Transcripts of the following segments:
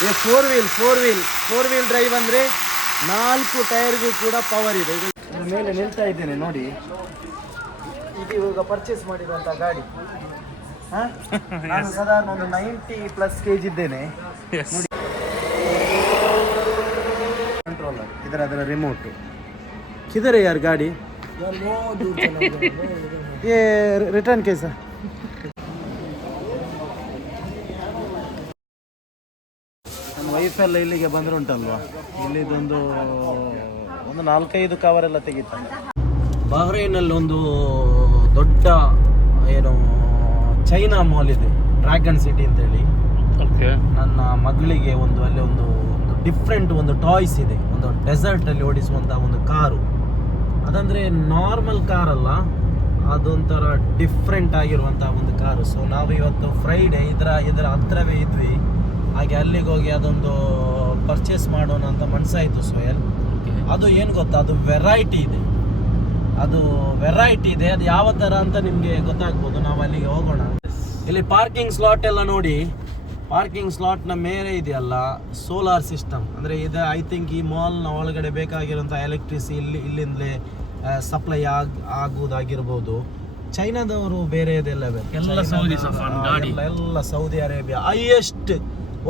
Four wheel drive ಅಂದರೆ 4 ಟೈರ್ಗೂ ಕೂಡ power ಇದೆ. ಇದ್ರ ಮೇಲೆ ನಿಲ್ತಾ ಇದ್ದೇನೆ ನೋಡಿ, ಇದು ಇವಾಗ ಪರ್ಚೇಸ್ ಮಾಡಿರುವಂಥ ಗಾಡಿ. ನಾನು ಸಾಧಾರಣ ಒಂದು 90+ kg ಇದ್ದೇನೆ ನೋಡಿ. ಕಂಟ್ರೋಲರ್ ಅದರ ರಿಮೋಟು किधर है यार गाड़ी? ये रिटर्न कैसा? ನನ್ನ ವೈಫೆಲ್ಲ ಇಲ್ಲಿಗೆ ಬಂದ್ರೆ ಉಂಟಲ್ವಾ, ಇಲ್ಲಿದೊಂದು 4-5 ಕವರ್ ಎಲ್ಲ ತೆಗಿತಾರೆ. ಬಹ್ರೈನಲ್ಲಿ ಒಂದು ದೊಡ್ಡ ಏನು ಚೈನಾ ಮಾಲ್ ಇದೆ, ಡ್ರ್ಯಾಗನ್ ಸಿಟಿ ಅಂತೇಳಿ. ನನ್ನ ಮಗಳಿಗೆ ಅಲ್ಲಿ ಒಂದು ಡಿಫ್ರೆಂಟ್ ಒಂದು ಟಾಯ್ಸ್ ಇದೆ, ಒಂದು ಡೆಸರ್ಟಲ್ಲಿ ಓಡಿಸುವಂಥ ಒಂದು ಕಾರು. ಅದಂದರೆ ನಾರ್ಮಲ್ ಕಾರಲ್ಲ, ಅದೊಂಥರ ಡಿಫ್ರೆಂಟ್ ಆಗಿರುವಂಥ ಒಂದು ಕಾರು. ಸೊ ನಾವು ಇವತ್ತು ಫ್ರೈಡೇ ಇದರ ಹತ್ರವೇ ಇದ್ವಿ, ಹಾಗೆ ಅಲ್ಲಿಗೆ ಹೋಗಿ ಅದೊಂದು ಪರ್ಚೇಸ್ ಮಾಡೋಣ ಅಂತ ಮನಸ್ಸಾಯಿತು ಸೋಯಲ್. ಅದು ಏನು ಗೊತ್ತಾ, ಅದು ವೆರೈಟಿ ಇದೆ, ಅದು ಯಾವ ಥರ ಅಂತ ನಿಮಗೆ ಗೊತ್ತಾಗ್ಬೋದು. ನಾವು ಅಲ್ಲಿಗೆ ಹೋಗೋಣ. ಇಲ್ಲಿ ಪಾರ್ಕಿಂಗ್ ಸ್ಲಾಟ್ ಎಲ್ಲ ನೋಡಿ, ಪಾರ್ಕಿಂಗ್ ಸ್ಲಾಟ್ನ ಮೇಲೆ ಇದೆಯಲ್ಲ ಸೋಲಾರ್ ಸಿಸ್ಟಮ್. ಅಂದರೆ ಇದು ಐ ಥಿಂಕ್ ಈ ಮಾಲ್ನ ಒಳಗಡೆ ಬೇಕಾಗಿರುವಂಥ ಎಲೆಕ್ಟ್ರಿಸಿ ಇಲ್ಲಿಂದಲೇ ಸಪ್ಲೈ ಆಗುವುದಾಗಿರ್ಬೋದು. ಚೈನಾದವರು ಬೇರೆ ಇದೆಲ್ಲ ಎಲ್ಲ ಸೌದಿ ಅರೇಬಿಯಾ ಹೈಯೆಸ್ಟ್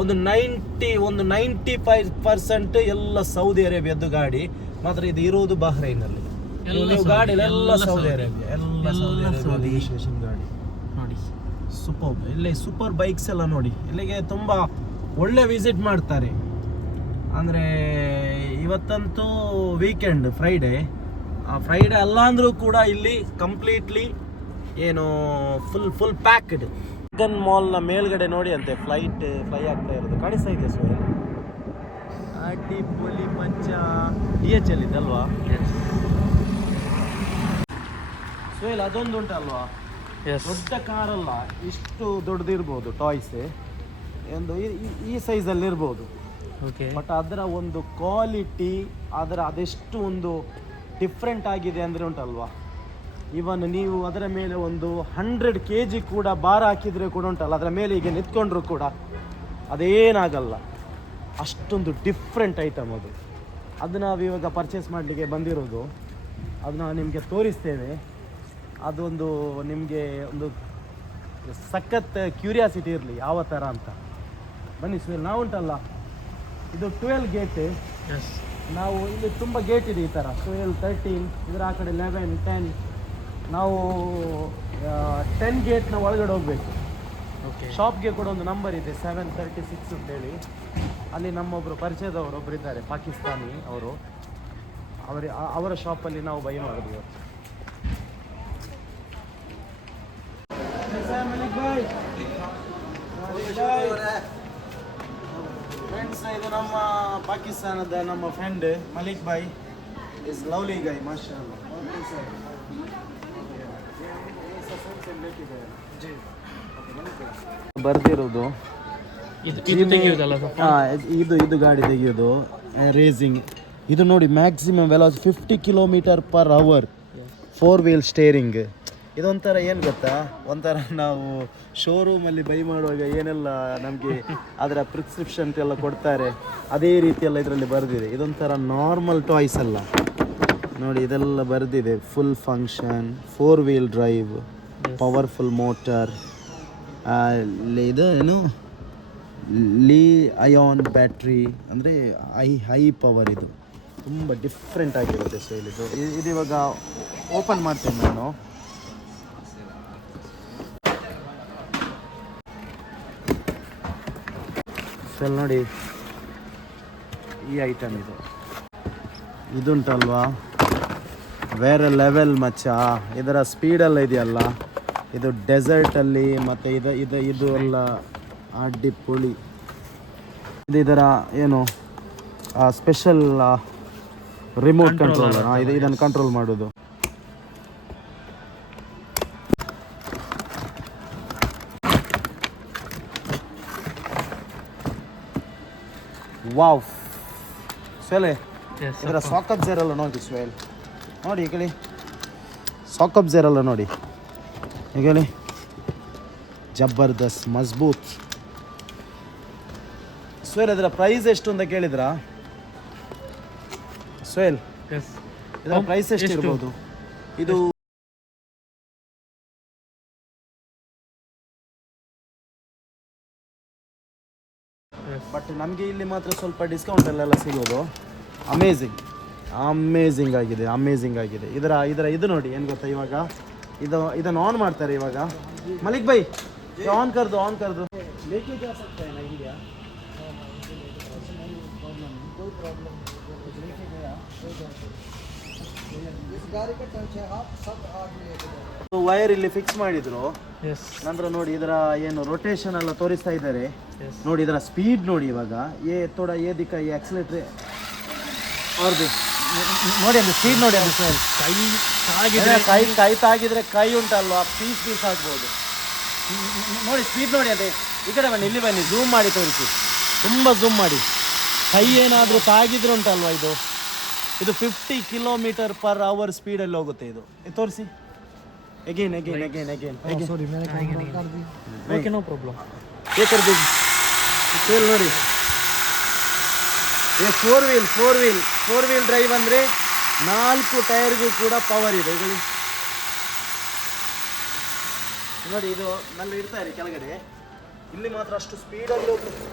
ಒಂದು 95% ಎಲ್ಲ ಸೌದಿ ಅರೇಬಿಯಾದ್ದು ಗಾಡಿ. ಮಾತ್ರ ಇದು ಇರುವುದು ಬಹ್ರೈನಲ್ಲಿ. ಗಾಡಿ ಎಲ್ಲ ಸೌದಿ ಅರೇಬಿಯಾ, ರಿಜಿಸ್ಟ್ರೇಷನ್ ಗಾಡಿ ನೋಡಿ. ಸೂಪರ್, ಇಲ್ಲಿ ಸೂಪರ್ ಬೈಕ್ಸ್ ಎಲ್ಲ ನೋಡಿ. ಇಲ್ಲಿಗೆ ತುಂಬ ಒಳ್ಳೆ ವಿಸಿಟ್ ಮಾಡ್ತಾರೆ. ಅಂದರೆ ಇವತ್ತಂತೂ ವೀಕೆಂಡ್, ಫ್ರೈಡೇ ಅಲ್ಲ ಅಂದರೂ ಕೂಡ ಇಲ್ಲಿ ಕಂಪ್ಲೀಟ್ಲಿ ಏನು ಫುಲ್ ಪ್ಯಾಕ್ಡ್. ಡ್ರ್ಯಾಗನ್ ಮಾಲ್ನ ಮೇಲ್ಗಡೆ ನೋಡಿ ಅಂತೆ ಫ್ಲೈ ಆಗ್ತಾ ಇರೋದು ಕಾಣಿಸ್ತಾ ಇದೆ ಸೋಯಲ್. ಅಡ್ಡಿಪೊಲಿ ಮಚ್ಚ. DHL ಇದಲ್ವಾ ಸೋಯಲ್? ಅದೊಂದು ಉಂಟಲ್ವಾ, ದೊಡ್ಡ ಕಾರಲ್ಲ, ಇಷ್ಟು ದೊಡ್ಡದಿರ್ಬೋದು ಟಾಯ್ಸ್, ಒಂದು ಈ ಸೈಜಲ್ಲಿ ಇರ್ಬೋದು. ಬಟ್ ಅದರ ಒಂದು ಕ್ವಾಲಿಟಿ, ಅದೆಷ್ಟು ಒಂದು ಡಿಫ್ರೆಂಟ್ ಆಗಿದೆ ಅಂದರೆ ಉಂಟಲ್ವಾ. ಇವನ್ ನೀವು ಅದರ ಮೇಲೆ ಒಂದು 100 kg ಕೂಡ ಭಾರ ಹಾಕಿದರೆ ಕೂಡ ಉಂಟಲ್ಲ, ಅದರ ಮೇಲೆ ಈಗ ನಿಂತ್ಕೊಂಡ್ರು ಕೂಡ ಅದೇನಾಗಲ್ಲ. ಅಷ್ಟೊಂದು ಡಿಫ್ರೆಂಟ್ ಐಟಮ್ ಅದು. ನಾವು ಇವಾಗ ಪರ್ಚೇಸ್ ಮಾಡಲಿಕ್ಕೆ ಬಂದಿರೋದು, ಅದನ್ನ ನಿಮಗೆ ತೋರಿಸ್ತೇವೆ. ಅದೊಂದು ನಿಮಗೆ ಒಂದು ಸಖತ್ ಕ್ಯೂರಿಯಾಸಿಟಿ ಇರಲಿ ಯಾವ ಥರ ಅಂತ. ಬನ್ನಿ ಸರ್, ನಾವು ಉಂಟಲ್ಲ ಇದು 12 ಗೇಟ್. ನಾವು ಇಲ್ಲಿ ತುಂಬ ಗೇಟ್ ಇದೆ ಈ ಥರ, 12, 13, ಇದರ ಆ ಕಡೆ 11, 10. ನಾವು 10 ಗೇಟ್ನ ಒಳಗಡೆ ಹೋಗಬೇಕು. ಶಾಪ್ಗೆ ಕೂಡ ಒಂದು ನಂಬರ್ ಇದೆ 736 ಅಂತೇಳಿ. ಅಲ್ಲಿ ನಮ್ಮೊಬ್ಬರು ಪರಿಚಯದವರು ಒಬ್ಬರು ಇದ್ದಾರೆ, ಪಾಕಿಸ್ತಾನಿ ಅವರು. ಅವರ ಶಾಪಲ್ಲಿ ನಾವು ಬೈ ಮಾಡೋದು ಇವತ್ತು. ಫ್ರೆಂಡ್ಸ್, ಇದು ನಮ್ಮ ಪಾಕಿಸ್ತಾನದ ನಮ್ಮ ಫ್ರೆಂಡ್ ಮಲಿಕ್ ಬಾಯ್. ಇಸ್ ಲವ್ಲಿ ಗೈ, ಮಾಶಾಅಲ್ಲಾ. ಬರ್ದಿರೋದು ಇದು ಗಾಡಿ ತೆಗೆಯೋದು ರೇಸಿಂಗ್. ಇದು ನೋಡಿ, maximum velocity 50 km/h, 4 wheel steering. ಇದೊಂಥರ ಏನು ಗೊತ್ತಾ, ಒಂಥರ ನಾವು ಶೋರೂಮಲ್ಲಿ ಬೈ ಮಾಡುವಾಗ ಏನೆಲ್ಲ ನಮಗೆ ಅದರ ಪ್ರಿಸ್ಕ್ರಿಪ್ಷನ್ ಎಲ್ಲ ಕೊಡ್ತಾರೆ, ಅದೇ ರೀತಿಯೆಲ್ಲ ಇದರಲ್ಲಿ ಬರೆದಿದೆ. ಇದೊಂಥರ ನಾರ್ಮಲ್ ಟಾಯ್ಸ್ ಅಲ್ಲ ನೋಡಿ, ಇದೆಲ್ಲ ಬರೆದಿದೆ. Full function, 4 wheel drive, powerful motor, ಇದು ಏನು ಲೀ ಅಯಾನ್ ಬ್ಯಾಟ್ರಿ, ಅಂದರೆ ಹೈ ಪವರ್. ಇದು ತುಂಬ ಡಿಫ್ರೆಂಟ್ ಆಗಿರುತ್ತೆ. ಸೊ ಇದು ಇವಾಗ ಓಪನ್ ಮಾಡ್ತೇನೆ ನಾನು. ಸಲ್ ನೋಡಿ, ಈ ಐಟಮ್ ಇದುಂಟಲ್ವಾ, ಬೇರೆ ಲೆವೆಲ್ ಮಚ್ಚ. ಇದರ ಸ್ಪೀಡೆಲ್ಲ ಇದೆಯಲ್ಲ, ಇದು ಡೆಸರ್ಟಲ್ಲಿ, ಮತ್ತು ಇದು ಎಲ್ಲ ಅಡ್ಡಿಪೊಳಿ. ಇದರ ಏನು ಸ್ಪೆಷಲ್ ರಿಮೋಟ್ ಕಂಟ್ರೋಲರ್, ಇದನ್ನು ಕಂಟ್ರೋಲ್ ಮಾಡೋದು. ವಾವ್ ಸ್ವೇಲೆ, ಇದರ ಸಾಕ್ ಅಬ್ಸರ್ವ್ ಎಲ್ಲ ನೋಡಿ ಸ್ವೇಲ್. ನೋಡಿ ಈ ಕಡೆ ಸಾಕ್ ಅಬ್ಸರ್ವ್ ಎಲ್ಲ ನೋಡಿ ಈ ಕಡೆ, ಜಬರ್ದಸ್ತ್ ಮಜಬೂತ್. ಸ್ವೇಲ್ ಅದರ ಪ್ರೈಸ್ ಎಷ್ಟು ಅಂತ ಕೇಳಿದ್ರಾ? ಸ್ವೇಲ್ ಇದರ ಪ್ರೈಸ್ ಎಷ್ಟು ಇರ್ಬೋದು? ಇದು ಬಟ್ ನಮಗೆ ಇಲ್ಲಿ ಮಾತ್ರ ಸ್ವಲ್ಪ ಡಿಸ್ಕೌಂಟಲ್ಲೆಲ್ಲ ಸಿಗೋದು. ಅಮೇಝಿಂಗ್ ಆಗಿದೆ. ಇದರ ಇದು ನೋಡಿ ಏನು ಗೊತ್ತಾ, ಇವಾಗ ಇದನ್ನು ಆನ್ ಮಾಡ್ತಾರೆ ಇವಾಗ. ಮಲಿಕ್ ಬೈ ಆನ್ ಕರ್ದು ಲೇಕೆ ಜಾ ಸಕ್ತಾ ಹೈ ನಾ ಇಂಡಿಯಾ? कोई प्रॉब्लम लेके गया इस गाड़ी का टच है आप सब आग लेके ವೈರ್ ಇಲ್ಲಿ ಫಿಕ್ಸ್ ಮಾಡಿದ್ರು. ನಂತರ ನೋಡಿ ಇದರ ಏನು ರೊಟೇಷನ್ ಎಲ್ಲ ತೋರಿಸ್ತಾ ಇದ್ದಾರೆ. ನೋಡಿ ಇದರ ಸ್ಪೀಡ್ ನೋಡಿ ಇವಾಗ ಥೋड़ा ये दिखा ये एक्सीलरेटर और भी ನೋಡಿ ಅಲ್ಲಿ ಸ್ಪೀಡ್ ನೋಡಿ ಅಲ್ಲಿ ಕೈ ತಾಗಿದ್ರೆ ಕೈ ಉಂಟಲ್ವಾ ಪೀಸ್ ಆಗ್ಬೋದು. ನೋಡಿ ಸ್ಪೀಡ್ ನೋಡಿ ಅದೇ ಈ ಕಡೆ ಬನ್ನಿ, ಇಲ್ಲಿ ಬನ್ನಿ, ಝೂಮ್ ಮಾಡಿ ತೋರಿಸಿ, ತುಂಬ ಝೂಮ್ ಮಾಡಿ. ಕೈ ಏನಾದರೂ ತಾಗಿದ್ರೆ ಉಂಟಲ್ವಾ ಇದು 50 km/h ಸ್ಪೀಡಲ್ಲಿ ಹೋಗುತ್ತೆ. ಇದು ತೋರಿಸಿ again sorry मैंने कर दी ओके नो प्रॉब्लम ये कर दी सेल ನೋಡಿ ये फोर व्हील ड्राइव ಅಂದ್ರೆ 4 ಟೈರ್ಗೂ ಕೂಡ ಪವರ್ ಇದೆ. ನೋಡಿ ಇದು ನಲ್ಲಿ ಇರ್ತಾರೆ ಕೆಳಗಡೆ, ಇಲ್ಲಿ ಮಾತ್ರ ಅಷ್ಟು ಸ್ಪೀಡಲ್ಲಿ ಹೋಗುತ್ತೆ.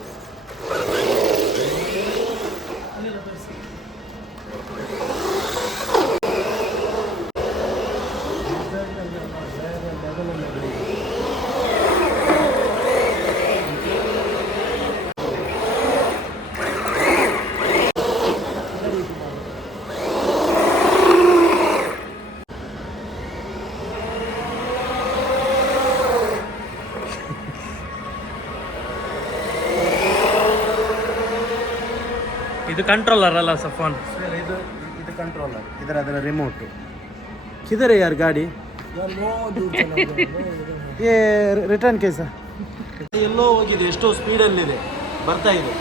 ಇದು ಕಂಟ್ರೋಲರ್ ಅಲ್ಲ ಸಫಾನ್? ಇದು ಕಂಟ್ರೋಲರ್, ಅದರ ರಿಮೋಟ್. किधर है यार गाड़ी? ये ರಿಟರ್ನ್ ಕೇಸ ಎಲ್ಲೋ ಹೋಗಿದೆ, ಎಷ್ಟೋ ಸ್ಪೀಡಲ್ಲಿದೆ, ಬರ್ತಾ ಇದೆ.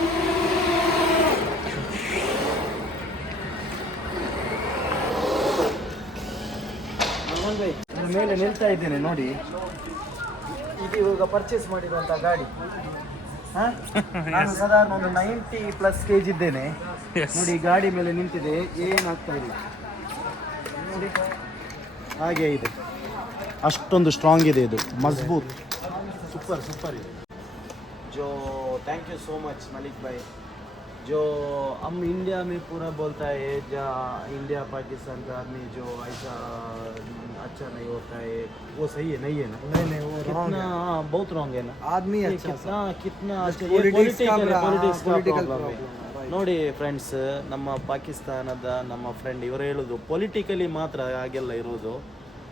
ಮೇಲೆ ನಿಲ್ತಾ ಇದ್ದೇನೆ ನೋಡಿ. ಇದು ಇವಾಗ ಪರ್ಚೇಸ್ ಮಾಡಿರುವಂಥ ಗಾಡಿ. ನಾನು ಸಾಧಾರಣ ಒಂದು 90+ kg ಇದ್ದೇನೆ ನೋಡಿ. ಗಾಡಿ ಮೇಲೆ ನಿಂತಿದೆ, ಏನಾಗ್ತಾ ಇಲ್ಲ ನೋಡಿ, ಹಾಗೆ ಇದೆ. ಅಷ್ಟೊಂದು ಸ್ಟ್ರಾಂಗ್ ಇದೆ, ಇದು ಮಜಬೂತ್, ಸೂಪರ್ ಇದೆ. जो thank you so much Malik भाई, जो हम इंडिया में पूरा बोलता है इंडिया पाकिस्तान का आदमी जो ऐसा अच्छा नहीं होता है, वो सही है नहीं है ना? नहीं वो कितना बहुत रॉन्ग है ना आदमी अच्छा कितना अच्छा पॉलिटिकल ನೋಡಿ ಫ್ರೆಂಡ್ಸ್, ನಮ್ಮ ಪಾಕಿಸ್ತಾನದ ನಮ್ಮ ಫ್ರೆಂಡ್ ಇವರು ಹೇಳೋದು ಪೊಲಿಟಿಕಲಿ ಮಾತ್ರ ಹಾಗೆಲ್ಲ ಇರೋದು.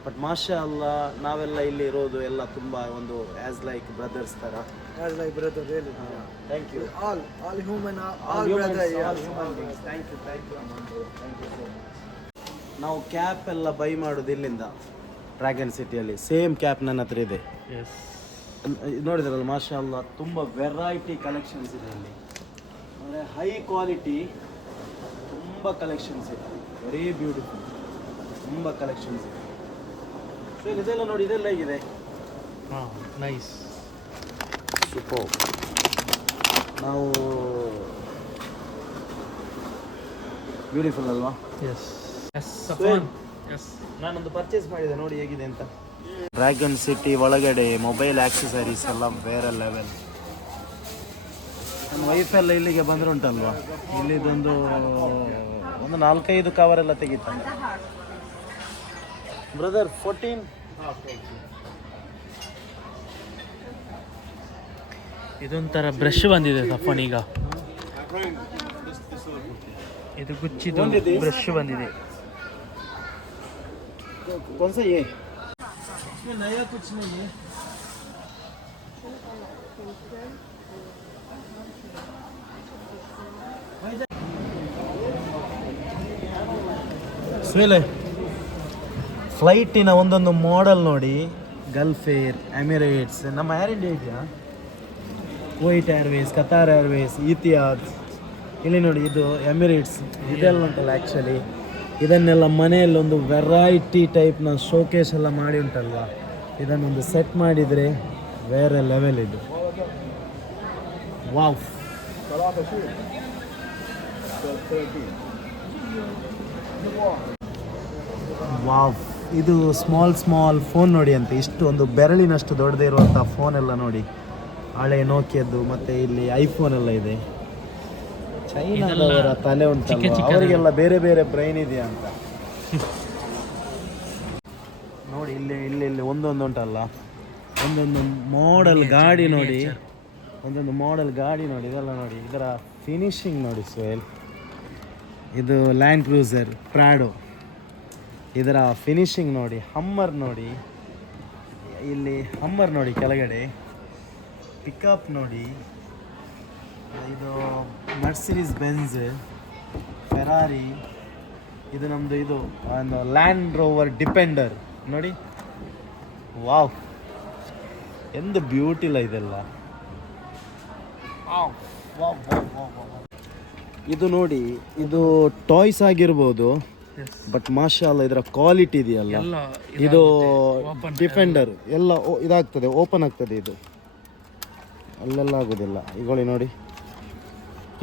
ಬಟ್ ಮಾಷಾ ಅಲ್ಲ, ನಾವೆಲ್ಲ ಇಲ್ಲಿ ಇರೋದು ಎಲ್ಲ ತುಂಬ ಒಂದು ಆ್ಯಸ್ ಲೈಕ್ ಬ್ರದರ್ಸ್ ಥರ. Thank you all human all brother thank you ನಾವು ಕ್ಯಾಪ್ ಎಲ್ಲ ಬೈ ಮಾಡೋದು ಇಲ್ಲಿಂದ ಡ್ರ್ಯಾಗನ್ ಸಿಟಿಯಲ್ಲಿ. ಸೇಮ್ ಕ್ಯಾಪ್ ನನ್ನ ಹತ್ರ ಇದೆ, ನೋಡಿದ್ರಲ್ಲ ಮಾಷಾ ಅಲ್ಲ. ತುಂಬ ವೆರೈಟಿ ಕಲೆಕ್ಷನ್ಸ್ ಇದೆ ಇಲ್ಲಿ, ಅಂದರೆ ಹೈ ಕ್ವಾಲಿಟಿ, ತುಂಬ ಕಲೆಕ್ಷನ್ಸ್ ಇದೆ, ವೆರಿ ಬ್ಯೂಟಿಫುಲ್, ತುಂಬ ಕಲೆಕ್ಷನ್ಸ್ ಇದೆ. ಸೊ ಇದೆಲ್ಲ ನೋಡಿ, ಇದೆಲ್ಲ ಹೇಗಿದೆ? Nice, super. ನಾವು ಬ್ಯೂಟಿಫುಲ್ ಅಲ್ವಾ? ನಾನೊಂದು ಪರ್ಚೇಸ್ ಮಾಡಿದೆ, ನೋಡಿ ಹೇಗಿದೆ ಅಂತ. ಡ್ರ್ಯಾಗನ್ ಸಿಟಿ ಒಳಗಡೆ ಮೊಬೈಲ್ ಆಕ್ಸೆಸರೀಸ್ ಎಲ್ಲ ಬೇರೆ ಲೆವೆಲ್. ನನ್ನ ವೈಫೆಲ್ಲ ಇಲ್ಲಿಗೆ ಬಂದರೆ ಉಂಟಲ್ವಾ, ಇಲ್ಲಿದೊಂದು 4-5 ಕವರೆಲ್ಲ ತೆಗಿತಾನೆ. ಬ್ರದರ್ 14 ಇದೊಂಥರ ಬ್ರಷ್ ಬಂದಿದೆ ಸಫಾನ್ ಈಗ. ಇದು ಗುಚ್ಚಿದು ಬ್ರಷ್ ಬಂದಿದೆ. कौन सा ये? इसमें नया कुछ नहीं है. ಸ್ವೇಲೆ ಫ್ಲೈಟಿನ ಒಂದೊಂದು ಮಾಡೆಲ್ ನೋಡಿ. ಗಲ್ಫ್ ಏರ್, ಎಮಿರೇಟ್ಸ್, ನಮ್ಮ ಏರ್ ಇಂಡಿಯಾ ಇದೆಯಾ, ಕುವೈಟ್ ಏರ್ವೇಸ್, ಕತಾರ್ ಏರ್ವೇಸ್, ಇತಿಹಾದ್. ಇಲ್ಲಿ ನೋಡಿ, ಇದು ಎಮಿರೇಟ್ಸ್, ಇದೆಲ್ಲ ಉಂಟಲ್ಲ. ಆ್ಯಕ್ಚುಲಿ ಇದನ್ನೆಲ್ಲ ಮನೆಯಲ್ಲಿ ಒಂದು ವೆರೈಟಿ ಟೈಪ್ನ ಶೋಕೇಸ್ ಎಲ್ಲ ಮಾಡಿ ಉಂಟಲ್ವ, ಇದನ್ನೊಂದು ಸೆಟ್ ಮಾಡಿದರೆ ಬೇರೆ ಲೆವೆಲ್ ಇದು. ವಾವ್, ವಾವ್, ಇದು ಸ್ಮಾಲ್ ಫೋನ್ ನೋಡಿ ಅಂತ, ಇಷ್ಟು ಒಂದು ಬೆರಳಿನಷ್ಟು ದೊಡ್ಡದೇ ಇರುವಂಥ ಫೋನ್ ಎಲ್ಲ ನೋಡಿ, ಹಳೆ ನೋಕಿಯದ್ದು. ಮತ್ತೆ ಇಲ್ಲಿ ಐಫೋನ್ ಎಲ್ಲ ಇದೆ. ಚೈನಾದವರ ತಲೆ ಉಂಟಲ್ಲ, ಅವರಿಗೆಲ್ಲ ಬೇರೆ ಬೇರೆ ಬ್ರೈನ್ ಇದೆಯಾ ಅಂತ ನೋಡಿ. ಇಲ್ಲಿ ಒಂದೊಂದು ಉಂಟಲ್ಲ, ಒಂದೊಂದು ಮಾಡೆಲ್ ಗಾಡಿ ನೋಡಿ, ಒಂದೊಂದು ಮಾಡೆಲ್ ಗಾಡಿ ನೋಡಿ, ಇದೆಲ್ಲ ನೋಡಿ, ಇದರ ಫಿನಿಶಿಂಗ್ ನೋಡಿ ಸೋಯಲ್. ಇದು ಲ್ಯಾಂಡ್ ಕ್ರೂಸರ್ ಪ್ರಾಡೋ, ಇದರ ಫಿನಿಶಿಂಗ್ ನೋಡಿ. ಹಮ್ಮರ್ ನೋಡಿ, ಇಲ್ಲಿ ಹಮ್ಮರ್ ನೋಡಿ ಕೆಳಗಡೆ. ಪಿಕಪ್ ನೋಡಿ, ಇದು ಮರ್ಸಿಡೀಸ್ ಬೆಂಜ್, ಫೆರಾರಿ. ಇದು ನಮ್ಮದು ಇದು ಒಂದು ಲ್ಯಾಂಡ್ ರೋವರ್ ಡಿಪೆಂಡರ್ ನೋಡಿ. ವಾವ್, ಎಂದು ಬ್ಯೂಟಿಲ್ಲ ಇದೆಲ್ಲ. ಇದು ನೋಡಿ, ಇದು ಟಾಯ್ಸ್ ಆಗಿರ್ಬೋದು, ಬಟ್ ಮಾಶಾಲ್ಲ ಇದರ ಕ್ವಾಲಿಟಿ ಇದೆಯಲ್ಲ, ಇದು ಡಿಫೆಂಡರ್ ಎಲ್ಲ ಇದಾಗ್ತದೆ, ಓಪನ್ ಆಗ್ತದೆ. ಇದು ಅಲ್ಲೆಲ್ಲ ಆಗೋದಿಲ್ಲ. ಈಗೊಳ್ಳಿ ನೋಡಿ,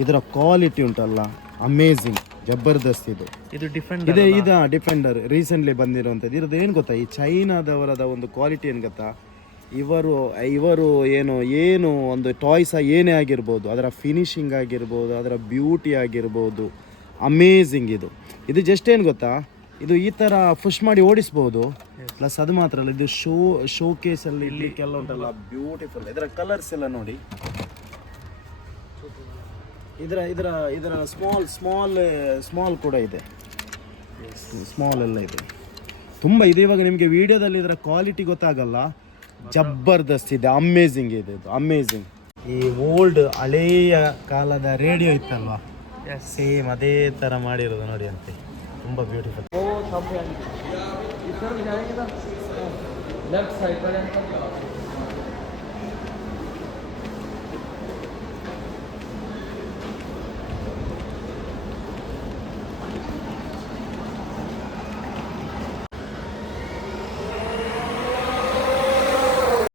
ಇದರ ಕ್ವಾಲಿಟಿ ಉಂಟಲ್ಲ, ಅಮೇಝಿಂಗ್, ಜಬರ್ದಸ್ತ್. ಇದು ಡಿಫೆಂಡರ್ ರೀಸೆಂಟ್ಲಿ ಬಂದಿರುವಂಥದ್ದು. ಇರೋದು ಏನು ಗೊತ್ತಾ, ಈ ಚೈನಾದವರದ ಒಂದು ಕ್ವಾಲಿಟಿ ಏನು ಗೊತ್ತಾ, ಇವರು ಏನು ಒಂದು ಟಾಯ್ಸ ಏನೇ ಆಗಿರ್ಬೋದು, ಅದರ ಫಿನಿಶಿಂಗ್ ಆಗಿರ್ಬೋದು, ಅದರ ಬ್ಯೂಟಿ ಆಗಿರ್ಬೋದು, ಅಮೇಝಿಂಗ್. ಇದು ಜಸ್ಟ್ ಏನು ಗೊತ್ತಾ, ಇದು ಈ ಥರ ಪುಷ್ ಮಾಡಿ ಓಡಿಸ್ಬೋದು. ಪ್ಲಸ್ ಅದು ಮಾತ್ರ ಅಲ್ಲ, ಇದು ಶೋ ಕೇಸಲ್ಲಿ ಇಡ್ಲಿಕ್ಕೆಲ್ಲ ಉಂಟಲ್ಲ, ಬ್ಯೂಟಿಫುಲ್. ಇದರ ಕಲರ್ಸ್ ಎಲ್ಲ ನೋಡಿ. ಇದರ ಸ್ಮಾಲ್ ಕೂಡ ಇದೆ, ಸ್ಮಾಲ್ ಎಲ್ಲ ಇದೆ, ತುಂಬ ಇದೆ. ಇವಾಗ ನಿಮಗೆ ವಿಡಿಯೋದಲ್ಲಿ ಇದರ ಕ್ವಾಲಿಟಿ ಗೊತ್ತಾಗಲ್ಲ, ಜಬರ್ದಸ್ತ್ ಇದೆ, ಅಮೇಝಿಂಗ್ ಇದೆ, ಇದು ಅಮೇಝಿಂಗ್. ಈ ಓಲ್ಡ್ ಹಳೆಯ ಕಾಲದ ರೇಡಿಯೋ ಇತ್ತಲ್ವಾ, ಸೇಮ್ ಅದೇ ಥರ ಮಾಡಿರೋದು ನೋಡಿ ಅಂತೆ, ತುಂಬ ಬ್ಯೂಟಿಫುಲ್. लेफ्ट साइड पर